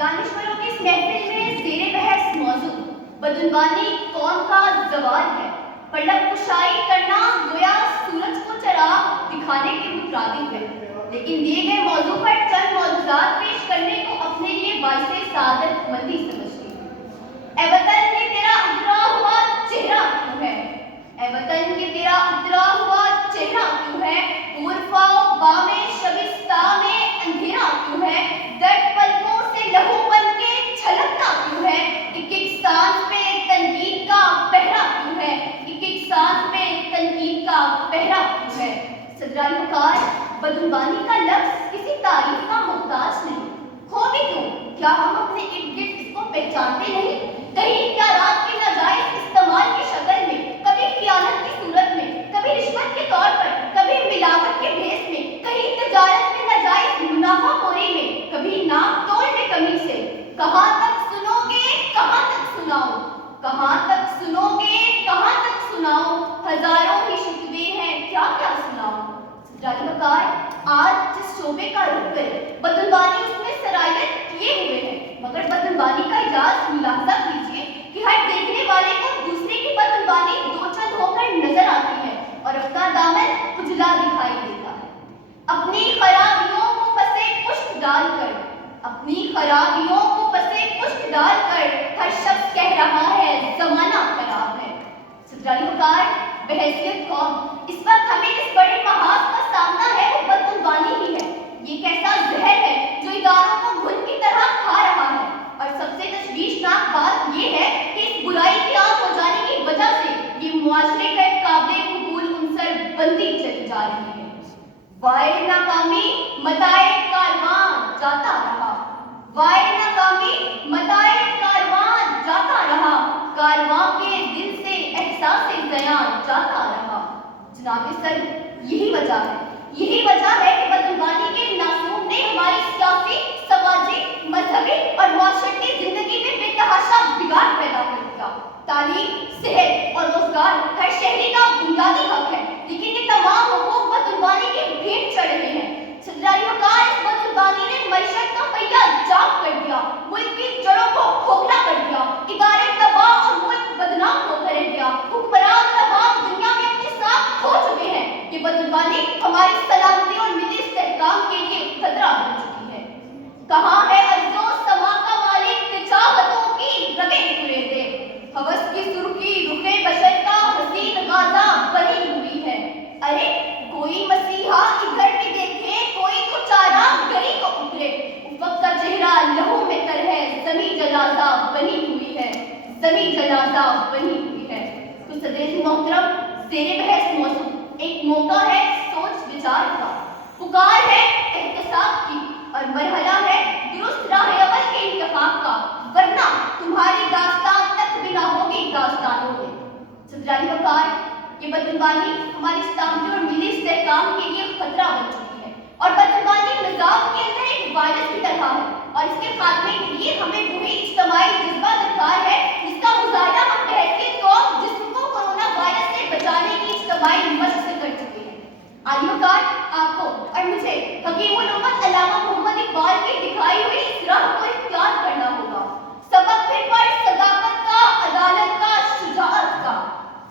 دانشوروں کی اس محفل میں زیر بحث موضوع بدعنوانی قوم کا زوال ہے۔ پلک کشائی کرنا گویا سورج کو چراغ دکھانے کے مترادف ہے، لیکن دیے گئے موضوع پر چند معجزات پیش کرنے کو اپنے لیے باعث سعادت مندی سمجھتی ہوں۔ اے وطن کے تیرا اترا ہوا چہرہ کیوں ہے؟ اے وطن کے تیرا اترا ہوا چہرہ کیوں ہے؟ غرفہ و بام شبستہ میں اندھیرا کیوں ہے؟ درد پلکوں سے لہو بن کے چھلکتا کیوں ہے؟ ایک ایک سانس پہ تنقید کا پہرا کیوں ہے؟ ایک ایک سانس پہ تنقید کا پہرا کیوں ہے؟ صدرائے وقار، بدعنوانی کا لفظ کسی تعریف کا محتاج نہیں، ہو بھی کیوں؟ کیا ہم اپنے ارد گرد اس کو پہچانتے نہیں؟ کہیں کیا رات کے ناجائز استعمال کی شکل میں، کبھی خیانت کی صورت میں، کبھی رشوت کے طور پر، کبھی ملاوٹ کے بھیس میں، کہیں تجارت میں ناجائز منافع خوری میں، کبھی ناپ توڑ میں کمی سے، کہاں تک سنو گے، کہاں تک سناؤ؟ کہاں تک سنو گے، کہاں تک سناؤ؟ ہزاروں ہی شکوے ہیں، کیا کیا سناؤ؟ صدرائے وقار، آج جس شعبے کا رخ کرے بدعنوانی اس میں سرایت کیے ہوئے ہیں، مگر بدعنوانی کا اجاز ملاحظہ کیجیے کہ ہر دیکھنے والے کو دوسرے کی بدعنوانی دو چند ہو کر نظر آتی ہے اور اپنا دامن کھجلا دکھائی دیتا ہے۔ اپنی خرابیوں کو پسے پشت ڈال کر، اپنی خرابیوں کو پسے پشت ڈال کر ہر شخص کہہ رہا ہے زمانہ خراب ہے۔ صدرائے وقار، بحیثیت قوم اس وقت ہمیں اس بڑے محاذ کا سامنا ہے وہ بدعنوانی ہی ہے۔ یہ ایک ایسا زہر ہے جو اداروں کو گھن کی طرح کھا رہا ہے، اور سب سے تشویشناک بات یہ ہے کہ اس برائی کے عام ہو جانے کی وجہ سے یہ معاشرے کا ایک قابل قبول عنصر بنتی چلی جا رہی ہے۔ وائے ناکامی متائے کاروان جاتا رہا، وائے ناکامی متائے کاروان جاتا رہا، کارواں کے دل سے احساس زیاں جاتا رہا۔ جناب سر، یہی وجہ ہے کہ بدعنوانی کے ناسور نے ہماری سیاسی، سماجی، مذہبی اور معاشرتی زندگی میں بے تحاشا بگاڑ پیدا کر دیا۔ تعلیم، صحت اور روزگار ہر شہری کا بنیادی حق ہے، لیکن یہ تمام حقوق بدعنوانی کے بھیٹ چڑھ رہے ہیں۔ صدرائے وقار، اس بدعنوانی نے معیشت کا پہیہ جام کر دیا، ملک کی جڑوں کو کھوکھلا کر دیا، ادارے تباہ اور ملک بدنام ہو کر رہ گیا، حکمران اور عوام دنیا میں اپنی ساکھ کھو چکے ہیں۔ یہ بدعنوانی ہماری سلامتی اور ملی استحکام کے لیے خطرہ بن چکی ہے۔ کہاں ہے عرض و سما کا مالک کہ چاہتوں کی رگیں کھلے دے؟ ہوس کی سرخی رخ بشر کا حسین غازہ بنی ہوئی ہے۔ ارے کوئی مسیحا ادھر بھی دیکھے، کوئی تو چارہ گری کو اترے، افق کا چہرہ لہو میں تر ہے، زمیں جنازہ بنی ہوئی ہے، زمیں جنازہ بنی ہوئی ہے۔ تو صدر محترم، زیر بحث موضوع ایک موقع ہے سوچ وچار کا، پکار ہے احتساب کی، اور مرحلہ ہے درست راہ اول کے انتخاب کا، ورنہ تمہاری داستان تک بھی نہ ہوگی داستانوں میں۔ صدرائے وقار، یہ بدعنوانی ہماری سلامتی اور ملی استحکام کے لیے خطرہ بن چکی ہے، اور بدعنوانی نظام کے اندر ایک وائرس کی طرح ہے، اور اس کے خاتمے کے لیے ہمیں وہی اجتماعی جذبہ درکار ہے جس کا مظاہرہ ہم بحیثیت قوم جسم کو کورونا وائرس سے بچانے کی اجتماعی مشق سے کر چکے ہیں۔ عالی وقار، آپ کو اور مجھے حکیم الامت علامہ محمد اقبال کی دکھائی ہوئی اس راہ کو اختیار کرنا ہوگا۔ سبق پھر پڑھ صداقت کا، عدالت کا، شجاعت کا،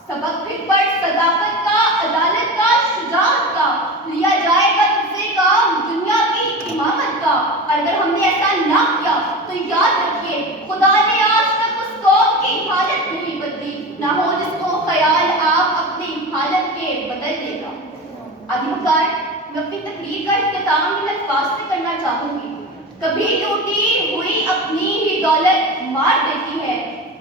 سبق پھر پڑھ صداقت کا، عدالت کا، شجاعت کا، لیا جائے گا تجھ سے کام دنیا کی امامت کا، اور اگر ہم نے ایسا نہ کیا تو یاد رکھیے خدا نے آج تک اس قوم کی حالت نہیں بدلی، نہ ہو جس کو خیال آپ اپنی حالت کے بدل لے گا۔ عالی وقار، میں اپنی تقریر کا اختتام ان الفاظ سے کرنا چاہوں گی۔ کبھی لوٹی ہوئی اپنی ہی دولت مار دیتی ہے،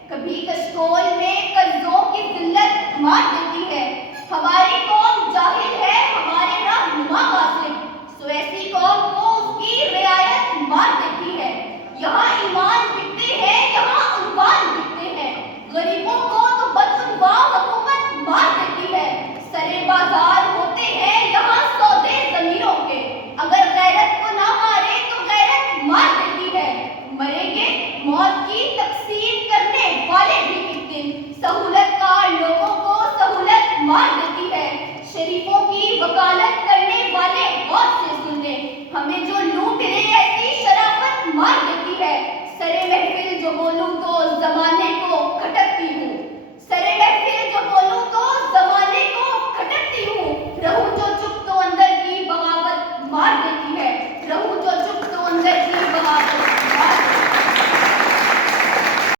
کبھی کشکول میں قرضوں کی ذلت مار دیتی ہے، ہماری قوم جاہل ہے، ہمارے رہنما غافل، سو ایسی قوم کو اس کی رعایت مار دیتی ہے۔ یہاں ایمان بکتے ہیں، یہاں عنوان بکتے ہیں، غریبوں کو تو بدعنواں حکومت مار دیتی ہے، سرے بازار ہوتے ہیں یہاں سودے ضمیروں کے، اگر غیرت کو نہ مارے تو غیرت مار دیتی ہے، مریں گے موت کی تقسیم کرنے والے بھی ایک دن، سہولت کار لوگوں کو سہولت مار دیتی ہے، شریفوں کی وکالت کرنے والے غور سے سن لیں، ہمیں جو لوٹ لے ایسی شرافت ہے، سرے محفل جو بولوں تو زبان